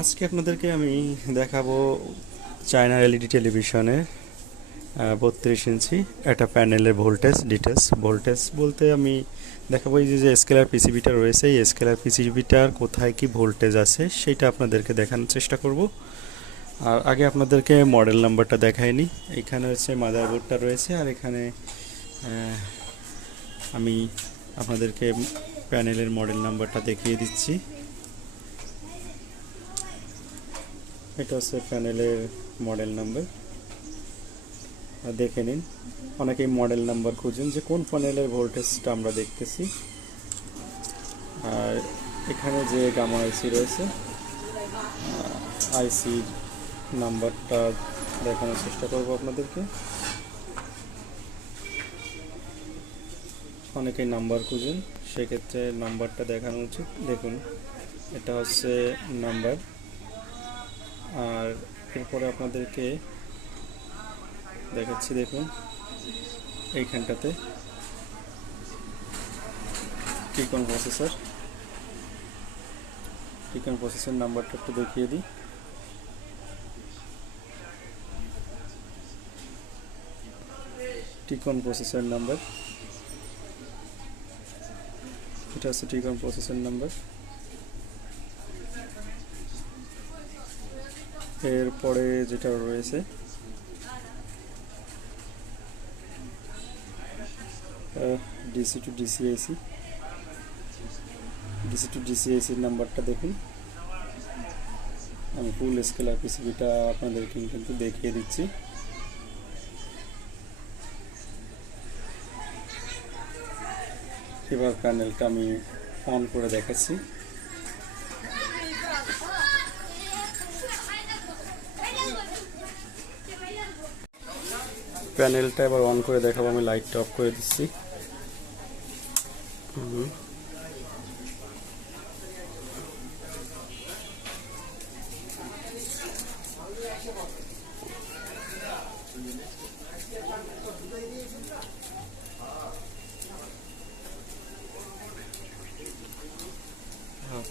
আজকে আপনাদেরকে আমি দেখাবো চায়না এলইডি টেলিভিশনের 32 ইঞ্চি একটা প্যানেলের ভোল্টেজ ডিটেলস। ভোল্টেজ বলতে আমি দেখাবো এই যে স্কেলার পিসিবিটা রয়েছে, এই স্কেলার পিসিবিটার কোথায় কি ভোল্টেজ আছে সেটা আপনাদেরকে দেখানোর চেষ্টা করব। আর আগে আপনাদেরকে মডেল নাম্বারটা দেখাইনি। এখানে হচ্ছে মাদারবোর্ডটা রয়েছে, আর এখানে আমি আপনাদেরকে প্যানেলের মডেল নাম্বারটা দেখিয়ে দিচ্ছি। এটা হচ্ছে প্যানেলের মডেল নাম্বার, দেখে নিন। অনেকেই মডেল নাম্বার খুঁজেন যে কোন প্যানেলের ভোল্টেজটা আমরা দেখতেছি। আর এখানে যে গামা আইসি রয়েছে, আইসির নাম্বারটা দেখানোর চেষ্টা করব আপনাদেরকে। অনেকেই নাম্বার খুঁজেন, সেক্ষেত্রে নাম্বারটা দেখানো উচিত। দেখুন, এটা হচ্ছে নাম্বার। আর এরপরে আপনাদেরকে দেখাচ্ছি, দেখুন এইখানটাতে টিকন প্রসেসর নাম্বারটা একটু দেখিয়ে দিই। টিকন প্রসেসর নাম্বার, এটা হচ্ছে টিকন প্রসেসর নাম্বার। এরপরে যেটা রয়েছে ডিসি টু ডিসিআইসির নাম্বারটা দেখুন। আমি ফুল স্কেলার পিসিবিটা আপনাদেরকে কিন্তু দেখিয়ে দিচ্ছি। এবার প্যানেলটা আমি অন করে দেখাচ্ছি। প্যানেলটা এবার অন করে দেখাবো। আমি লাইটটা অফ করে দিচ্ছি।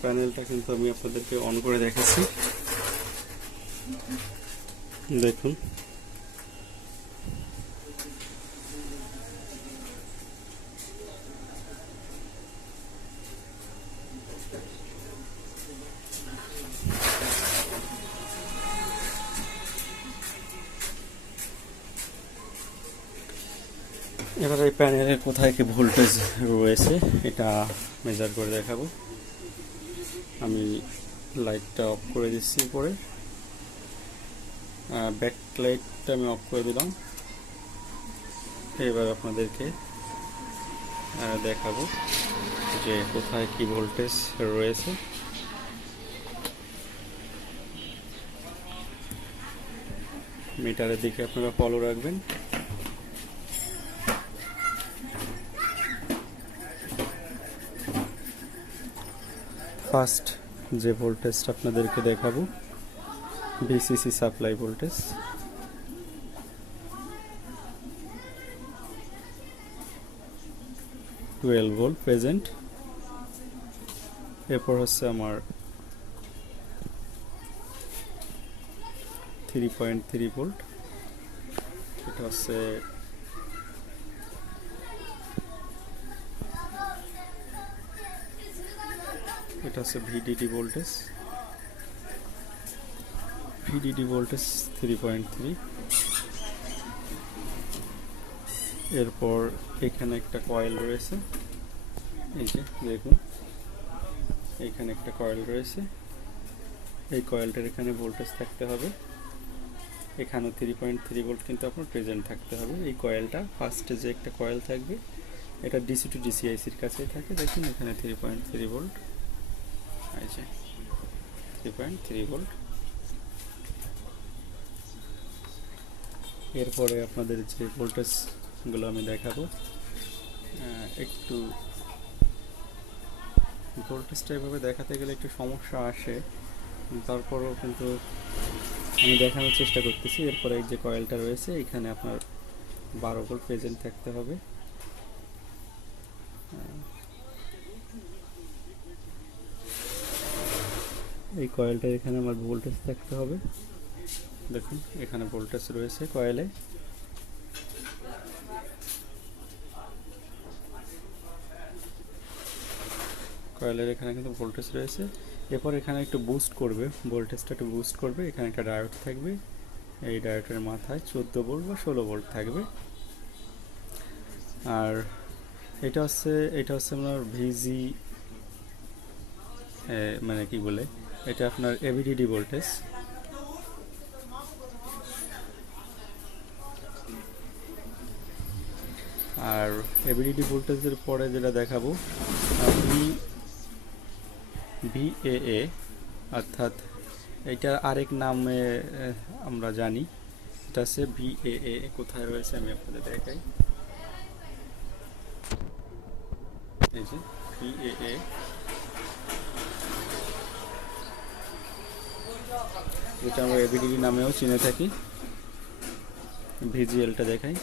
প্যানেলটা কিন্তু আমি আপনাদেরকে অন করে দেখাচ্ছি, দেখুন। এবার এই প্যানেলের কোথায় কি ভোল্টেজ রয়েছে এটা মেজার করে দেখাবো। আমি লাইটটা অফ করে দিচ্ছি, পরে ব্যাক লাইটটা আমি অফ করে দিলাম। এবার আপনাদেরকে দেখাবো যে কোথায় কি ভোল্টেজ রয়েছে। মিটারের দিকে আপনারা ফলো রাখবেন। ফার্স্ট যে ভোল্টেজটা আপনাদেরকে দেখাবো, VCC supply voltage. Twelve volt present. এরপর হচ্ছে আমার 3.3 ভোল্ট। এটা হচ্ছে ভিডিডি ভোল্টেজ। 3.3। এরপর এখানে একটা কয়েল রয়েছে, এই যে দেখুন, এখানে একটা কয়েল রয়েছে। এই কয়েলটার এখানে ভোল্টেজ থাকতে হবে। এখানেও 3.3 ভোল্ট কিন্তু আপনার প্রেজেন্ট থাকতে হবে। এই কয়েলটা ফার্স্টে যে একটা কয়েল থাকবে, এটা ডিসি টু ডিসিআইসির কাছেই থাকে। দেখুন এখানে 3.3 ভোল্ট, এই যে 3.3 ভোল্ট। এরপরে আপনাদের যে ভোল্টেজগুলো আমি দেখাবো, একটু ভোল্টেজটা এভাবে দেখাতে গেলে একটু সমস্যা আসে, তারপরেও কিন্তু আমি দেখানোর চেষ্টা করতেছি। এরপরে এই যে কয়েলটা রয়েছে, এখানে আপনার 12 ভোল্ট প্রেজেন্ট থাকতে হবে। এই কয়েলটার এখানে আমার ভোল্টেজ থাকতে হবে। দেখুন এখানে ভোল্টেজ রয়েছে কয়েলে। কয়েলের এখানে কিন্তু ভোল্টেজ রয়েছে। এরপর এখানে একটু বুস্ট করবে, ভোল্টেজটা একটু বুস্ট করবে। এখানে একটা ডায়োড থাকবে, এই ডায়োডের মাথায় 14 ভোল্ট বা 16 ভোল্ট থাকবে। আর এটা হচ্ছে আপনার ভিজি, মানে কি বলে, এটা আপনার এভিডিডি ভোল্টেজ। আর এভিডিডি ভোল্টেজের পরে যেটা দেখাবো ভিএএ, অর্থাৎ এটা আরেক নামে আমরা জানি, এটা হচ্ছে ভিএএ। কোথায় রয়েছে আমি আপনাদের দেখাই। এই যে ভিএএ, যেটা আমরা এভিডিডি নামেও চিনে থাকি। ভিজিএলটা দেখাই।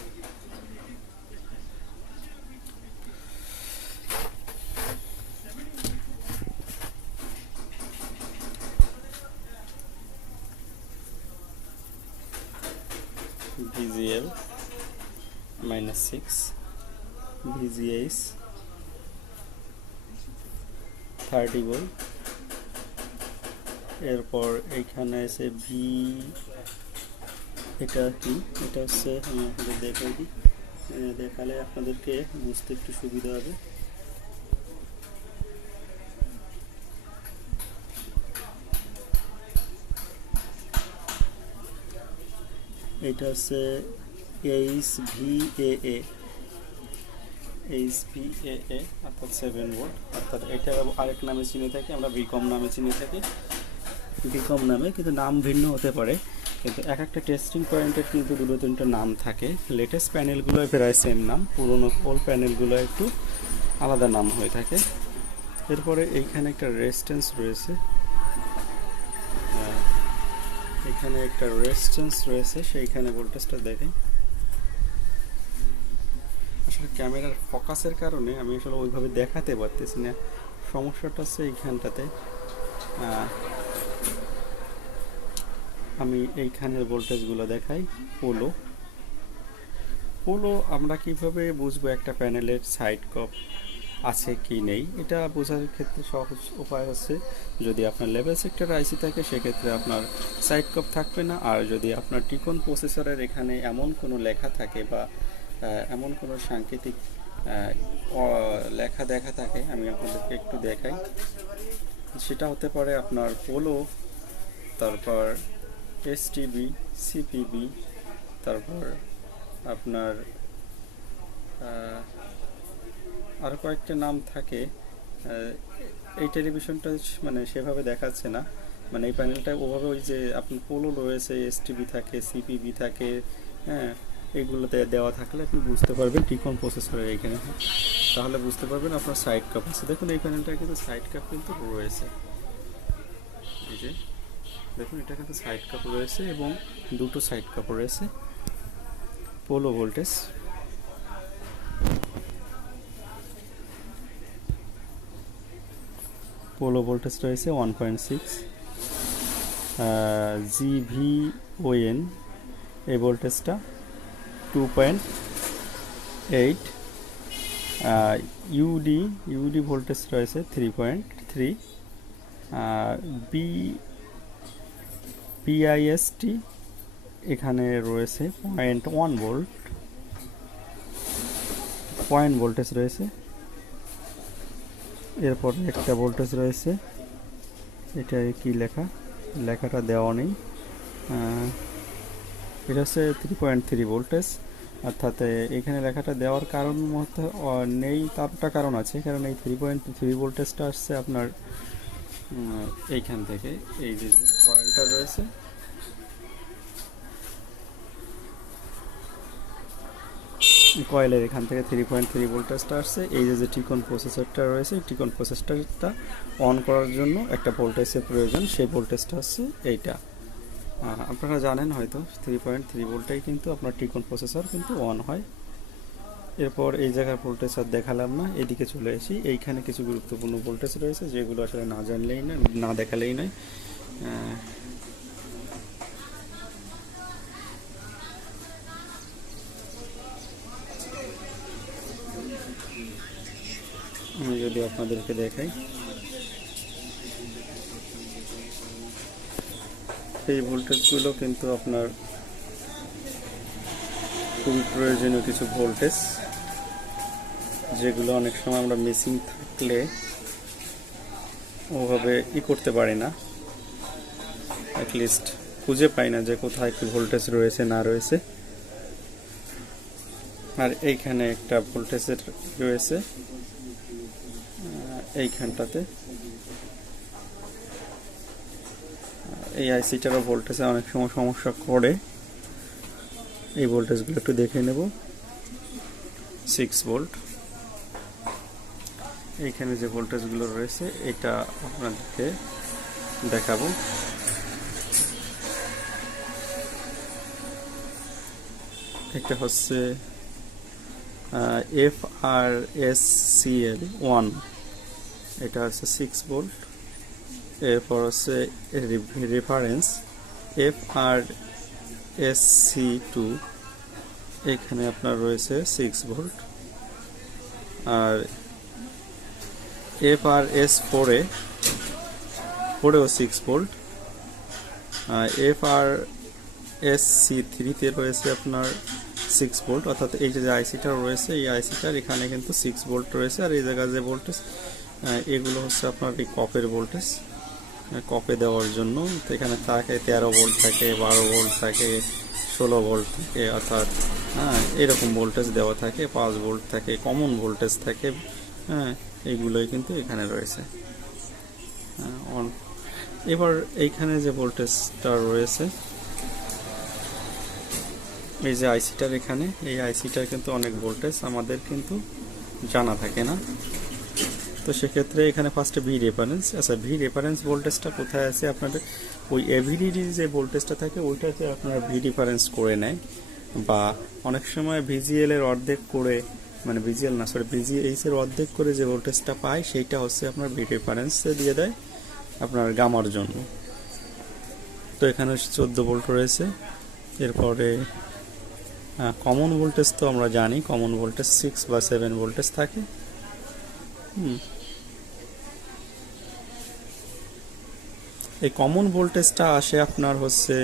VGL -6, VGH 30 volt. এরপর এইখানে আছে এটা কি, এটা হচ্ছে আমি আপনাদের দেখাই দিই, দেখালে আপনাদেরকে বুঝতে একটু সুবিধা হবে। এটা হচ্ছে HVAA অর্থাৎ 7 ভোল্ট, অর্থাৎ এটা আরেক নামে চিনে থাকি আমরা, বিকম নামে চিনে থাকি। বিকম নামে, কিন্তু নাম ভিন্ন হতে পারে, কিন্তু এক একটা টেস্টিং পয়েন্টের কিন্তু দুটো তিনটে নাম থাকে। লেটেস্ট প্যানেলগুলো প্রায় সেম নাম, পুরোনো ওল্ড প্যানেলগুলো একটু আলাদা নাম হয়ে থাকে। এরপরে এইখানে একটা রেজিস্ট্যান্স রয়েছে, এখানে একটা রেজিস্ট্যান্স রয়েছে, সেইখানে ভোল্টেজটা দেখেন। আসলে ক্যামেরার ফোকাসের কারণে আমি আসলে ওইভাবে দেখাতে পারতেছি না, সমস্যাটা হচ্ছে এইখানটাতে। আমি এইখানের ভোল্টেজগুলো দেখাই। পোলো আমরা কিভাবে বুঝবো একটা প্যানেলের সাইড কপ আছে কি নেই, এটা বোঝার ক্ষেত্রে সহজ উপায় হচ্ছে, যদি আপনার লেভেল সেক্টর আইসি থাকে সেক্ষেত্রে আপনার সাইড কপ থাকবে না। আর যদি আপনার টিকন প্রসেসরের এখানে এমন কোনো লেখা থাকে বা এমন কোনো সাংকেতিক লেখা দেখা থাকে, আমি আপনাদেরকে একটু দেখাই। সেটা হতে পারে আপনার পোলো, তারপর এসটিবি, সিপিবি, তারপর আপনার আরও কয়েকটা নাম থাকে। এই টেলিভিশনটা মানে সেভাবে দেখাচ্ছে না, মানে এই প্যানেলটা ওভাবে, ওই যে আপনার পোলো রয়েছে, এসটিবি থাকে, সিপিবি থাকে, হ্যাঁ, এগুলোতে দেওয়া থাকলে আপনি বুঝতে পারবেন টিকন প্রসেসরের এইখানে, তাহলে বুঝতে পারবেন আপনার সাইড কাপ আছে। দেখুন এই প্যানেলটা কিন্তু সাইড কাপ কিন্তু রয়েছে, এই যে দেখুন এটা কিন্তু সাইড কাপ রয়েছে এবং দুটো সাইড কাপ রয়েছে। পোলো ভোল্টেজ রয়েছে 1.6, GVON এই ভোল্টেজটা 2.8, ইউডি ভোল্টেজ রয়েছে 3.3, BIST এখানে রয়েছে 0.1 ভোল্ট, পয়েন্ট ভোল্টেজ রয়েছে। এরপর একটা ভোল্টেজ রয়েছে, এটা কি লেখাটা দেওয়া নেই, এটা হচ্ছে 3.3 ভোল্টেজ। অর্থাৎ এখানে লেখাটা দেওয়ার কারণ মতো নেই, তারটা কারণ আছে, কারণ এই 3.3 ভোল্টেজটা আসছে আপনার এইখান থেকে, এই যে কয়েলটা রয়েছে, কয়েলের এখান থেকে 3.3 ভোল্টেজটা আসছে। এই যে টিকন প্রসেসরটা রয়েছে, টিকন প্রসেসরটা অন করার জন্য একটা ভোল্টেজের প্রয়োজন, সেই ভোল্টেজটা হচ্ছে এইটা। আপনারা জানেন হয়তো 3.3 ভোল্টেই কিন্তু আপনার টিকন প্রসেসর কিন্তু অন হয়। এরপর এই জায়গার ভোল্টেজ আর দেখালাম না, এদিকে চলে আসি। এইখানে কিছু গুরুত্বপূর্ণ ভোল্টেজ রয়েছে যেগুলো আসলে না জানলেই না, না দেখালেই নয়। আমি যদি আপনাদেরকে দেখাই, এই ভোল্টেজগুলো কিন্তু আপনার খুবই প্রয়োজনীয় কিছু ভোল্টেজ, যেগুলো অনেক সময় আমরা মিসিং থাকলে ওভাবে করতে পারি না, অ্যাটলিস্ট খুঁজে পাই না যে কোথায় কি ভোল্টেজ রয়েছে না রয়েছে। আর এইখানে একটা ভোল্টেজের রয়েছে এইখানটাতে, এই আইসিটারও ভোল্টেজে অনেক সময় সমস্যা করে। এই ভোল্টেজগুলো একটু দেখে নেব। 6 ভোল্ট। এইখানে যে ভোল্টেজগুলো রয়েছে এটা আপনাদেরকে দেখাবো। এটা হচ্ছে FRSCL 1, এটা হচ্ছে 6 ভোল্ট। এরপর হচ্ছে রেফারেন্স FRSC2, এখানে আপনার রয়েছে 6 ভোল্ট। আর FRS4 এও 6 ভোল্ট। FRSC3 তে রয়েছে আপনার 6 ভোল্ট, অর্থাৎ এই যে আইসিটা রয়েছে এই আইসিটার এখানে কিন্তু 6 ভোল্ট রয়েছে। আর এই জায়গায় যে ভোল্টেজ এগুলো হচ্ছে আপনার এই কপের ভোল্টেজ, কপে দেওয়ার জন্য। তো এখানে থাকে 13 ভোল্ট থাকে, 12 ভোল্ট থাকে, 16 ভোল্ট থাকে, অর্থাৎ এরকম ভোল্টেজ দেওয়া থাকে, 5 ভোল্ট থাকে, কমন ভোল্টেজ থাকে। এইগুলোই কিন্তু এখানে রয়েছে। এবার এইখানে যে ভোল্টেজটা রয়েছে, এই যে আইসিটার এখানে, এই আইসিটার কিন্তু অনেক ভোল্টেজ আমাদের কিন্তু জানা থাকে না। তো সেক্ষেত্রে এখানে ফার্স্টে ভি রেফারেন্স। আচ্ছা, ভি রেফারেন্স ভোল্টেজটা কোথায় আছে আপনাদের? ওই এভিডিডি যে ভোল্টেজটা থাকে ওইটাতে আপনারা ভি রেফারেন্স করে নেয়, বা অনেক সময় ভিজিএল এর অর্ধেক করে, মানে ভিজিএল না সরি ভিজিএইচ এর অর্ধেক করে যে ভোল্টেজটা পায় সেইটা হচ্ছে আপনার ভি রেফারেন্সে দিয়ে দেয় আপনার গামার জন্য। তো এখানে 14 ভোল্ট রয়েছে। এরপরে কমন ভোল্টেজ তো আমরা জানি, কমন ভোল্টেজ 6 বা 7 ভোল্টেজ থাকে। এই কমন ভোল্টেজটা আসে আপনার হচ্ছে,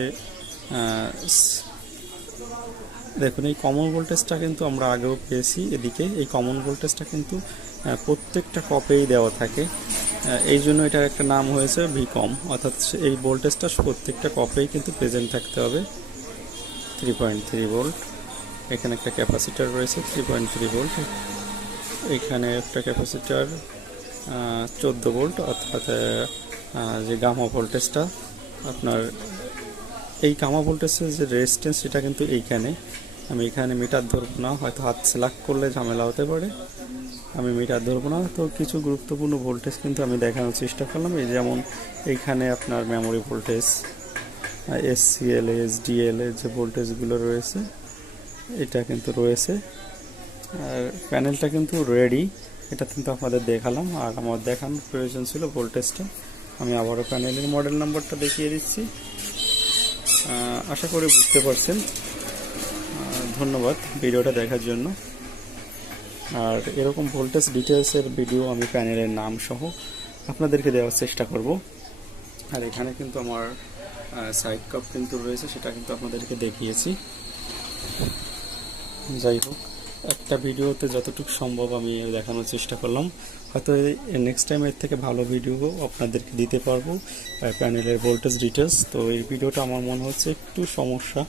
দেখুন এই কমন ভোল্টেজটা কিন্তু আমরা আগেও পেয়েছি। এদিকে এই কমন ভোল্টেজটা কিন্তু প্রত্যেকটা কপেই দেওয়া থাকে, এই জন্য এটার একটা নাম হয়েছে ভিকম, অর্থাৎ এই ভোল্টেজটা প্রত্যেকটা কপেই কিন্তু প্রেজেন্ট থাকতে হবে। 3.3 ভোল্ট। এখানে একটা ক্যাপাসিটার রয়েছে 3.3 ভোল্ট। এখানে একটা ক্যাপাসিটার 14 ভোল্ট, অর্থাৎ যে গামা ভোল্টেজটা আপনার, এই গামা ভোল্টেজের যে রেজিস্ট্যান্স সেটা কিন্তু এইখানে, আমি এখানে মিটার ধরবো না, হয়তো হাত সিলেক্ট করলে ঝামেলা হতে পারে, আমি মিটার ধরবো না। তো কিছু গুরুত্বপূর্ণ ভোল্টেজ কিন্তু আমি দেখানোর চেষ্টা করলাম। এই যেমন এইখানে আপনার মেমোরি ভোল্টেজ, SCL SDL এর যে ভোল্টেজগুলো রয়েছে এটা কিন্তু রয়েছে। আর প্যানেলটা কিন্তু রেডি, এটা কিন্তু আপনাদের দেখালাম। আর আমার দেখানোর প্রয়োজন ছিল ভোল্টেজটা। আমি আবারও প্যানেলের মডেল নাম্বারটা দেখিয়ে দিচ্ছি। আশা করি বুঝতে পারছেন। ধন্যবাদ ভিডিওটা দেখার জন্য। আর এরকম ভোল্টেজ ডিটেলসের ভিডিও আমি প্যানেলের নাম সহ আপনাদেরকে দেওয়ার চেষ্টা করব। আর এখানে কিন্তু আমার সাইড কাপ কিন্তু রয়েছে, সেটা কিন্তু আপনাদেরকে দেখিয়েছি। যাই হোক, একটা ভিডিওতে যতটুকু সম্ভব আমি দেখানোর চেষ্টা করলাম। হয়তো নেক্সট টাইম এর থেকে ভালো ভিডিও আপনাদেরকে দিতে পারবো প্যানেলের ভোল্টেজ ডিটেলস। তো এই ভিডিওটা আমার মনে হচ্ছে একটু সমস্যা